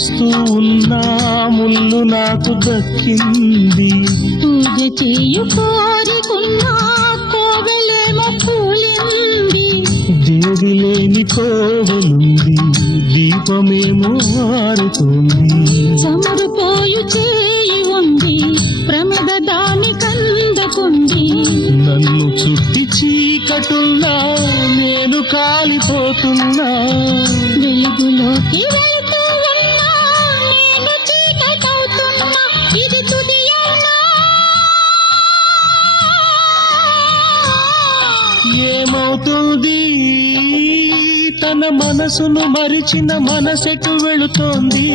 చూస్తూ ఉన్నా ముళ్ళు నాకు దక్కింది. పూజ చేయు కోరికున్నా కోవెలేమో కూలింది. దేవి లేని కోవలుంది, దీపమేమో ఆరుతోంది. చమురుపోయు చేయి ఉంది, ప్రమిద దాని కందకుంది. నన్ను చుట్టి చీకటున్నా నేను కాలిపోతున్నా. వెలుగులోకి వెళ్తూ ఉన్నా నేను చీకటవుతున్నా. ఇది తుదియన్నా ఏమవుతుంది? తన మనసును మరిచిన మనసెటు వెళుతోంది.